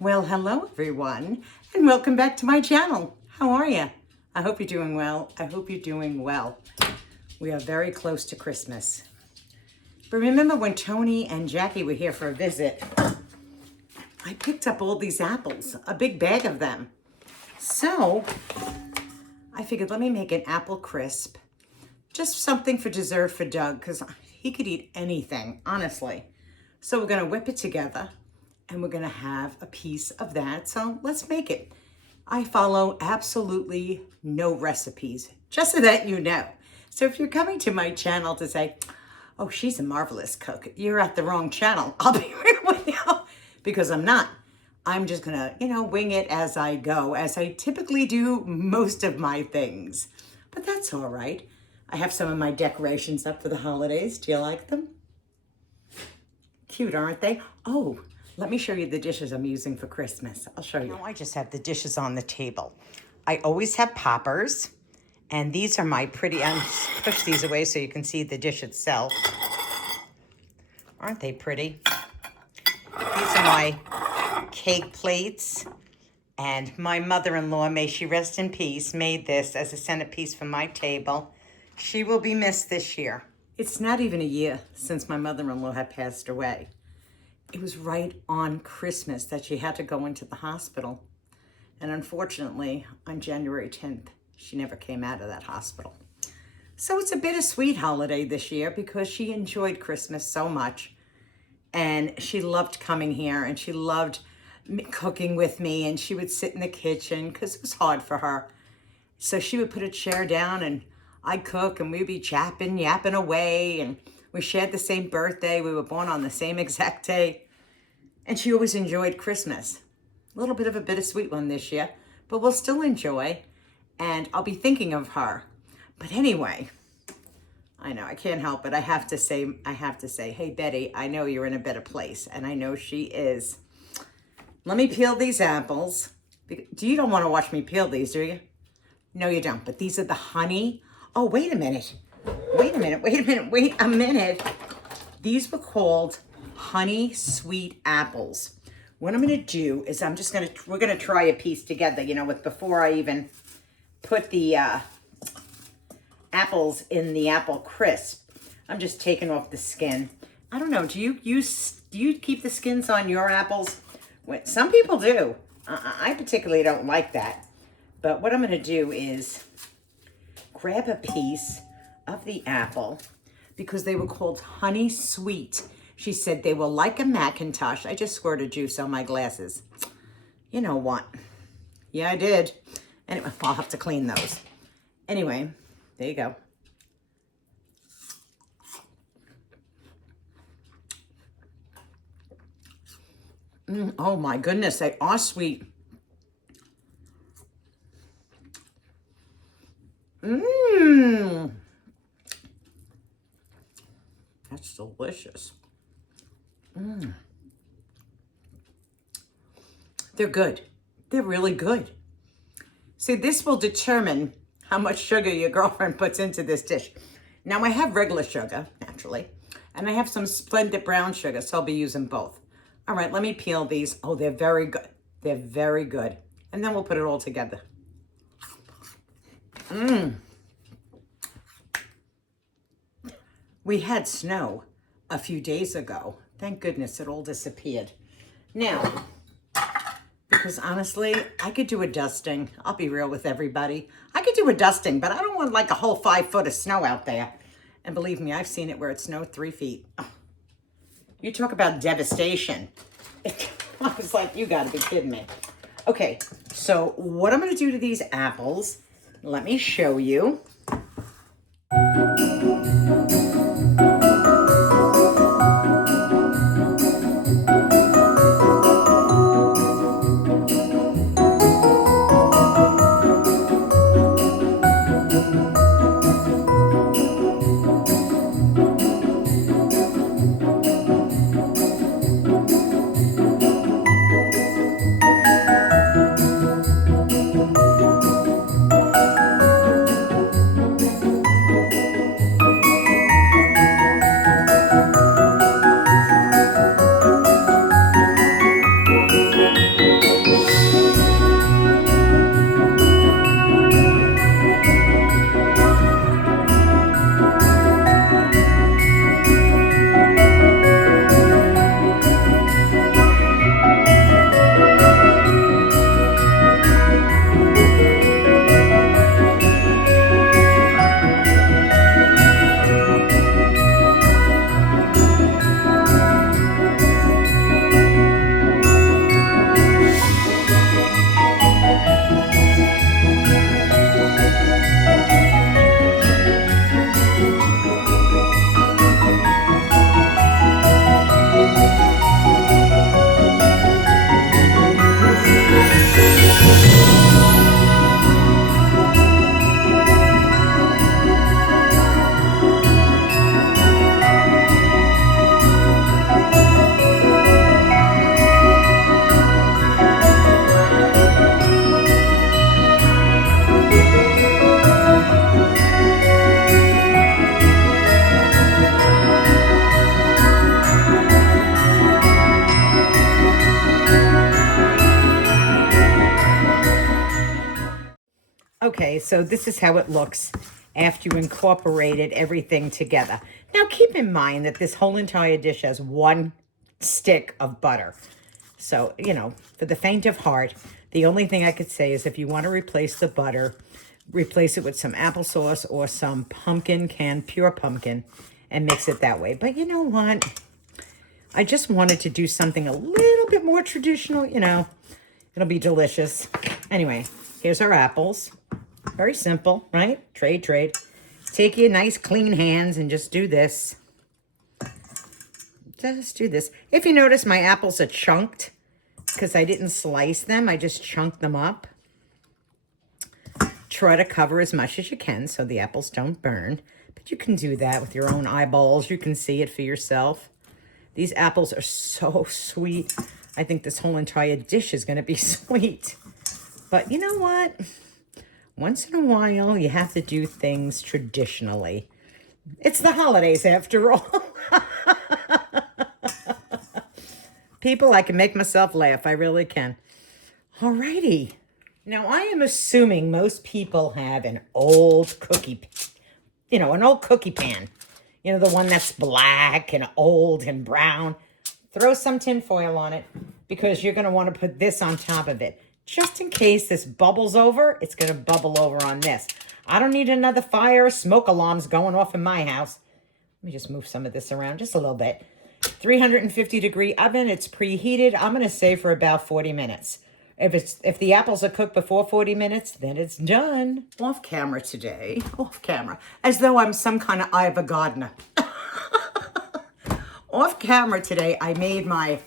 Well, hello everyone, and welcome back to my channel. How are you? I hope you're doing well. I hope you're doing well. We are very close to Christmas. But remember when Tony and Jackie were here for a visit, I picked up all these apples, a big bag of them. So I figured let me make an apple crisp, just something for dessert for Doug, because he could eat anything, honestly. So we're gonna whip it together and we're gonna have a piece of that. So let's make it. I follow absolutely no recipes, just so that you know. So if you're coming to my channel to say, oh, she's a marvelous cook, you're at the wrong channel. I'll be real with you, because I'm not. I'm just gonna, wing it as I go, as I typically do most of my things. But that's all right. I have some of my decorations up for the holidays. Do you like them? Cute, aren't they? Oh, let me show you the dishes I'm using for Christmas. I'll show you. Now I just have the dishes on the table. I always have poppers, and these are my pretty, I'll push these away so you can see the dish itself. Aren't they pretty? These are my cake plates, and my mother-in-law, may she rest in peace, made this as a centerpiece for my table. She will be missed this year. It's not even a year since my mother-in-law had passed away. It was right on Christmas that she had to go into the hospital. And unfortunately, on January 10th, she never came out of that hospital. So it's a bittersweet holiday this year because she enjoyed Christmas so much. And she loved coming here, and she loved cooking with me, and she would sit in the kitchen because it was hard for her. So she would put a chair down and I'd cook, and we'd be yapping away, and we shared the same birthday. We were born on the same exact day. And she always enjoyed Christmas. A little bit of a bittersweet one this year, but we'll still enjoy. And I'll be thinking of her. But anyway, I know I can't help it. I have to say, hey Betty, I know you're in a better place, and I know she is. Let me peel these apples. You don't want to watch me peel these, do you? No, you don't. But these are the honey. Oh, wait a minute. Wait a minute. These were called honey sweet apples. What I'm going to do is we're going to try a piece together, before I even put the apples in the apple crisp. I'm just taking off the skin. I don't know. Do you keep the skins on your apples? Some people do. I particularly don't like that. But what I'm going to do is grab a piece of the apple, because they were called honey sweet. She said they were like a Macintosh. I just squirted juice on my glasses. You know what? Yeah, I did. Anyway, I'll have to clean those. Anyway, there you go. Oh my goodness, they are sweet. That's delicious. They're good. They're really good. See, this will determine how much sugar your girlfriend puts into this dish. Now, I have regular sugar, naturally, and I have some Splendid brown sugar, so I'll be using both. All right, let me peel these. Oh, they're very good. They're very good. And then we'll put it all together. We had snow a few days ago. Thank goodness it all disappeared. Now, because honestly, I could do a dusting. I'll be real with everybody. I could do a dusting, but I don't want like a whole 5 foot of snow out there. And believe me, I've seen it where it snowed 3 feet. Oh, you talk about devastation. I was like, you gotta be kidding me. Okay, so what I'm gonna do to these apples, let me show you. Okay, so this is how it looks after you incorporated everything together. Now keep in mind that this whole entire dish has 1 stick of butter. So, you know, for the faint of heart, the only thing I could say is if you want to replace the butter, replace it with some applesauce or some pumpkin, canned pure pumpkin, and mix it that way. But you know what? I just wanted to do something a little bit more traditional, you know. It'll be delicious. Anyway, here's our apples. Very simple, right? Trade. Take your nice clean hands and just do this. Just do this. If you notice, my apples are chunked because I didn't slice them. I just chunked them up. Try to cover as much as you can so the apples don't burn. But you can do that with your own eyeballs. You can see it for yourself. These apples are so sweet. I think this whole entire dish is going to be sweet. But you know what? Once in a while, you have to do things traditionally. It's the holidays after all. People, I can make myself laugh. I really can. Alrighty. Now, I am assuming most people have an old cookie, an old cookie pan. You know, the one that's black and old and brown. Throw some tin foil on it because you're going to want to put this on top of it. Just in case this bubbles over, it's going to bubble over on this. I don't need another fire or smoke alarms going off in my house. Let me just move some of this around just a little bit. 350-degree oven. It's preheated. I'm going to say for about 40 minutes. If the apples are cooked before 40 minutes, then it's done. Off camera today. Off camera. As though I'm some kind of eye of a gardener. Off camera today, I made my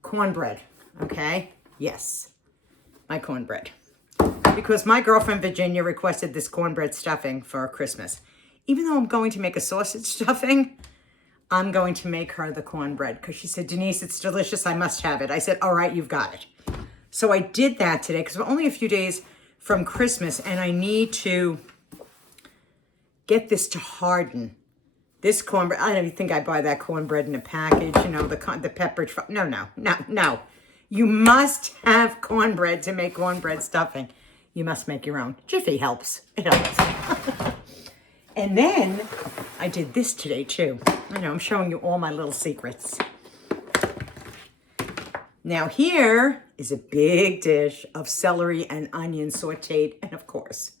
cornbread. Okay? Yes. My cornbread. Because my girlfriend Virginia requested this cornbread stuffing for Christmas. Even though I'm going to make a sausage stuffing, I'm going to make her the cornbread. Because she said, Denise, it's delicious. I must have it. I said, all right, you've got it. So I did that today because we're only a few days from Christmas and I need to get this to harden. This cornbread, I don't think I buy that cornbread in a package, you know, the Pepperidge. No. You must have cornbread to make cornbread stuffing. You must make your own. Jiffy helps. It helps. And then I did this today too. I know, I'm showing you all my little secrets. Now here is a big dish of celery and onion sauteed, and of course,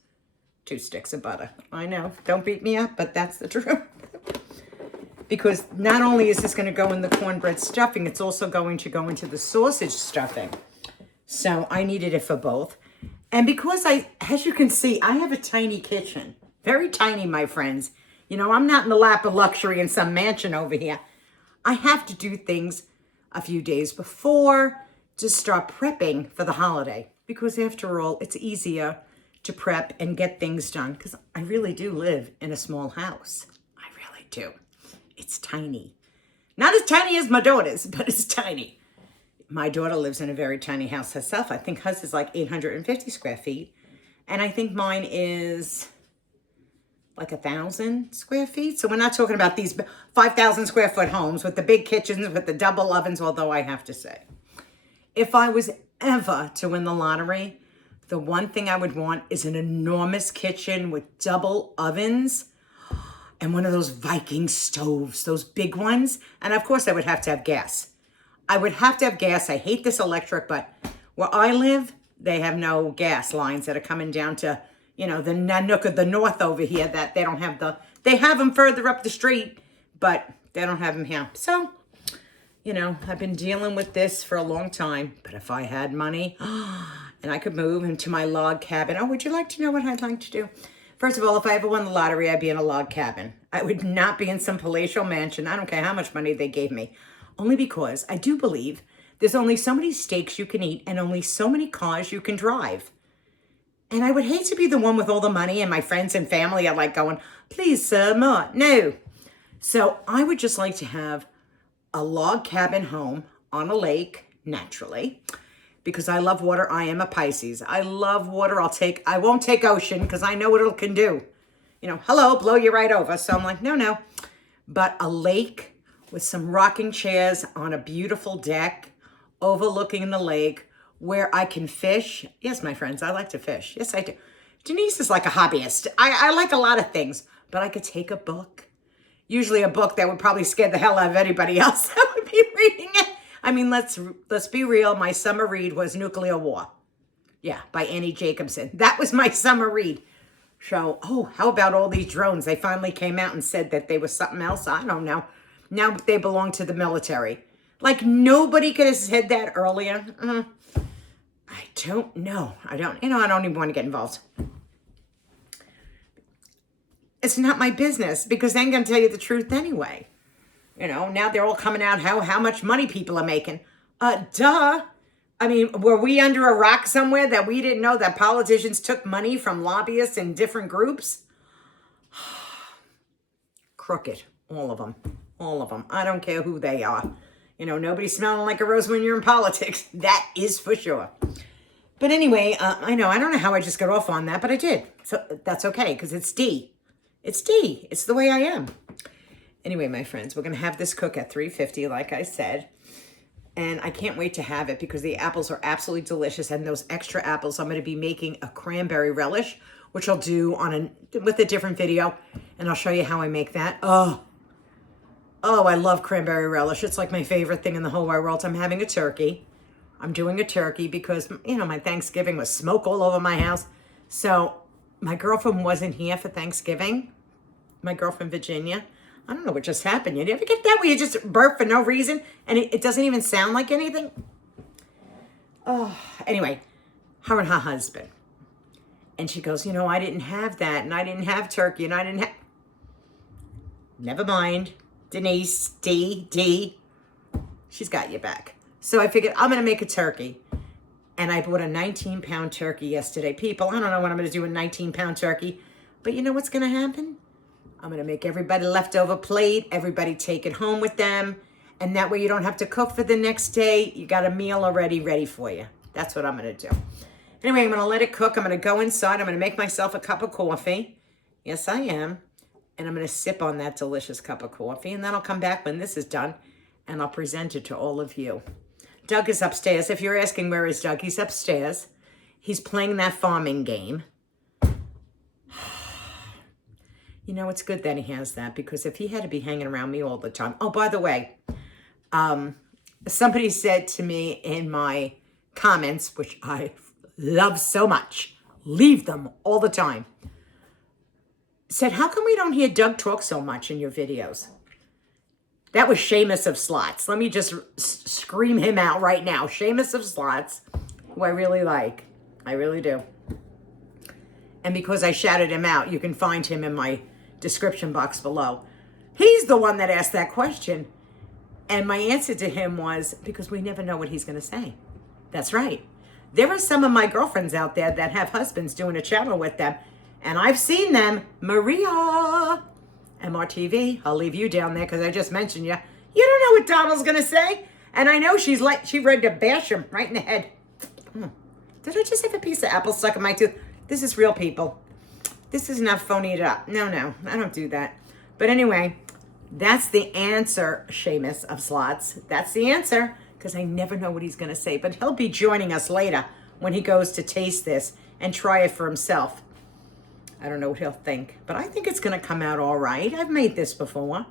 2 sticks of butter. I know, don't beat me up, but that's the truth. Because not only is this going to go in the cornbread stuffing, it's also going to go into the sausage stuffing. So I needed it for both. And because as you can see, I have a tiny kitchen. Very tiny, my friends. You know, I'm not in the lap of luxury in some mansion over here. I have to do things a few days before to start prepping for the holiday. Because after all, it's easier to prep and get things done. Because I really do live in a small house. I really do. It's tiny. Not as tiny as my daughter's, but it's tiny. My daughter lives in a very tiny house herself. I think hers is like 850 square feet. And I think mine is like 1,000 square feet. So we're not talking about these 5,000 square foot homes with the big kitchens, with the double ovens, although I have to say, if I was ever to win the lottery, the one thing I would want is an enormous kitchen with double ovens and one of those Viking stoves, those big ones. And of course I would have to have gas. I would have to have gas. I hate this electric, but where I live, they have no gas lines that are coming down to, you know, the Nanook of the North over here that they don't have they have them further up the street, but they don't have them here. So, you know, I've been dealing with this for a long time, but if I had money and I could move into my log cabin. Oh, would you like to know what I'd like to do? First of all, if I ever won the lottery, I'd be in a log cabin. I would not be in some palatial mansion. I don't care how much money they gave me. Only because I do believe there's only so many steaks you can eat and only so many cars you can drive. And I would hate to be the one with all the money and my friends and family are like going, please, sir, more. No. So I would just like to have a log cabin home on a lake, naturally, because I love water. I am a Pisces. I love water. I won't take ocean because I know what it can do. You know, hello, blow you right over. So I'm like, no. But a lake with some rocking chairs on a beautiful deck overlooking the lake where I can fish. Yes, my friends, I like to fish. Yes, I do. Denise is like a hobbyist. I like a lot of things, but I could take a book. Usually a book that would probably scare the hell out of anybody else that would be reading it. I mean, let's be real. My summer read was Nuclear War. Yeah, by Annie Jacobson. That was my summer read. So, how about all these drones? They finally came out and said that they were something else. I don't know. Now they belong to the military. Like, nobody could have said that earlier. I don't know. I don't even want to get involved. It's not my business because they ain't going to tell you the truth anyway. Now they're all coming out how much money people are making. Duh. I mean, were we under a rock somewhere that we didn't know that politicians took money from lobbyists in different groups? Crooked. All of them. All of them. I don't care who they are. Nobody's smelling like a rose when you're in politics. That is for sure. But anyway, I don't know how I just got off on that, but I did. So that's okay, because it's D. It's D. It's the way I am. Anyway, my friends, we're going to have this cook at 350, like I said. And I can't wait to have it because the apples are absolutely delicious. And those extra apples, I'm going to be making a cranberry relish, which I'll do with a different video. And I'll show you how I make that. Oh, I love cranberry relish. It's like my favorite thing in the whole wide world. I'm having a turkey. I'm doing a turkey because, my Thanksgiving was smoke all over my house. So my girlfriend wasn't here for Thanksgiving. My girlfriend, Virginia. I don't know what just happened. You ever get that where you just burp for no reason and it doesn't even sound like anything? Oh, anyway, her and her husband. And she goes, I didn't have that and I didn't have turkey and I didn't have... Never mind. Denise, D, she's got your back. So I figured I'm going to make a turkey. And I bought a 19-pound turkey yesterday. People, I don't know what I'm going to do with a 19-pound turkey. But you know what's going to happen? I'm going to make everybody leftover plate. Everybody take it home with them. And that way you don't have to cook for the next day. You got a meal already ready for you. That's what I'm going to do. Anyway, I'm going to let it cook. I'm going to go inside. I'm going to make myself a cup of coffee. Yes, I am. And I'm going to sip on that delicious cup of coffee. And then I'll come back when this is done. And I'll present it to all of you. Doug is upstairs. If you're asking where is Doug, he's upstairs. He's playing that farming game. It's good that he has that because if he had to be hanging around me all the time. Oh, by the way, somebody said to me in my comments, which I love so much, leave them all the time, said, how come we don't hear Doug talk so much in your videos? That was Seamus of Slots. Let me just scream him out right now. Seamus of Slots, who I really like. I really do. And because I shouted him out, you can find him in my description box below. He's the one that asked that question. And my answer to him was, because we never know what he's going to say. That's right. There are some of my girlfriends out there that have husbands doing a channel with them. And I've seen them. Maria, MRTV, I'll leave you down there because I just mentioned you. You don't know what Donald's going to say. And I know she ready to bash him right in the head. Did I just have a piece of apple stuck in my tooth? This is real, people. This is not phoning it up. No, I don't do that. But anyway, that's the answer, Seamus of Slots. That's the answer because I never know what he's going to say. But he'll be joining us later when he goes to taste this and try it for himself. I don't know what he'll think, but I think it's going to come out all right. I've made this before,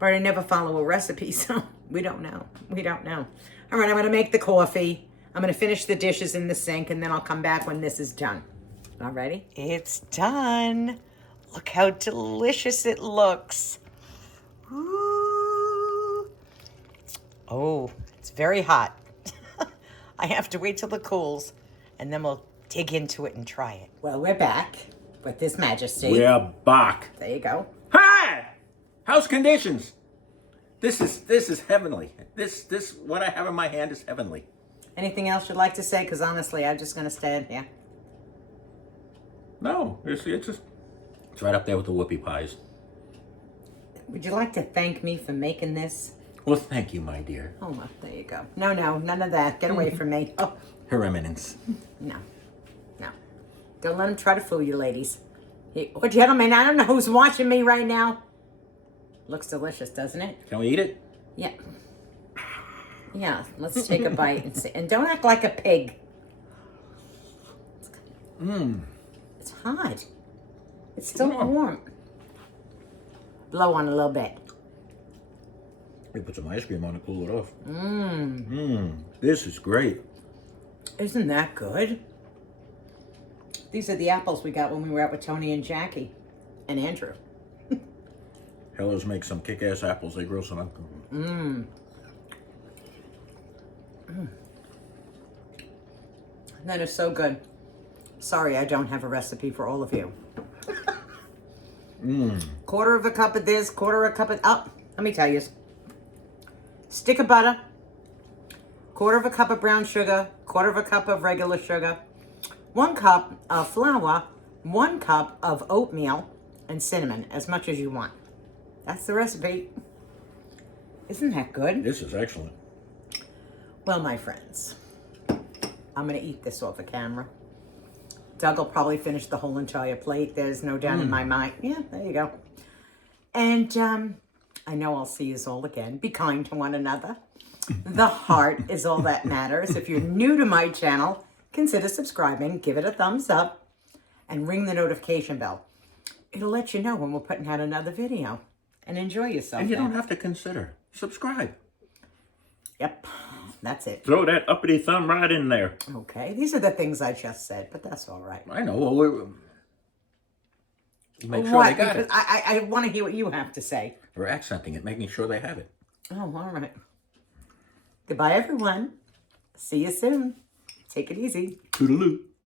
but I never follow a recipe, so we don't know. We don't know. All right, I'm going to make the coffee. I'm going to finish the dishes in the sink, and then I'll come back when this is done. All ready? It's done. Look how delicious it looks. Ooh. Oh, it's very hot. I have to wait till it cools, and then we'll dig into it and try it. Well, we're back with His Majesty. We're back. There you go. Hi! How's conditions? This is heavenly. This what I have in my hand is heavenly. Anything else you'd like to say? Because honestly, I'm just going to stand here. No, it's right up there with the whoopie pies. Would you like to thank me for making this? Well, thank you, my dear. Oh, well, there you go. No, none of that. Get away from me. Oh, Her Eminence. no. Don't let him try to fool you, ladies. Oh, gentlemen, I don't know who's watching me right now. Looks delicious, doesn't it? Can we eat it? Yeah. Yeah, let's take a bite and see. And don't act like a pig. It's hot. It's still warm. Blow on a little bit. We put some ice cream on to cool it off. Mmm. This is great. Isn't that good? These are the apples we got when we were out with Tony and Jackie and Andrew. Hellos make some kick-ass apples. They grow some up. That is so good. Sorry, I don't have a recipe for all of you. Quarter of a cup of this, quarter of a cup of... Oh, let me tell you. Stick of butter, quarter of a cup of brown sugar, quarter of a cup of regular sugar, 1 cup of flour, 1 cup of oatmeal, and cinnamon, as much as you want. That's the recipe. Isn't that good? This is excellent. Well, my friends, I'm going to eat this off the camera. Doug will probably finish the whole entire plate. There's no doubt in my mind. Yeah, there you go. And I know I'll see you all again. Be kind to one another. The heart is all that matters. If you're new to my channel, consider subscribing, give it a thumbs up, and ring the notification bell. It'll let you know when we're putting out another video. And enjoy yourself. And you don't have to consider. Subscribe. Yep, that's it. Throw that uppity thumb right in there. Okay, these are the things I just said, but that's all right. I know. Well, make sure What? they got Because it. I want to hear what you have to say. We're accenting it, making sure they have it. Oh, all right. Goodbye, everyone. See you soon. Take it easy. Toodaloo.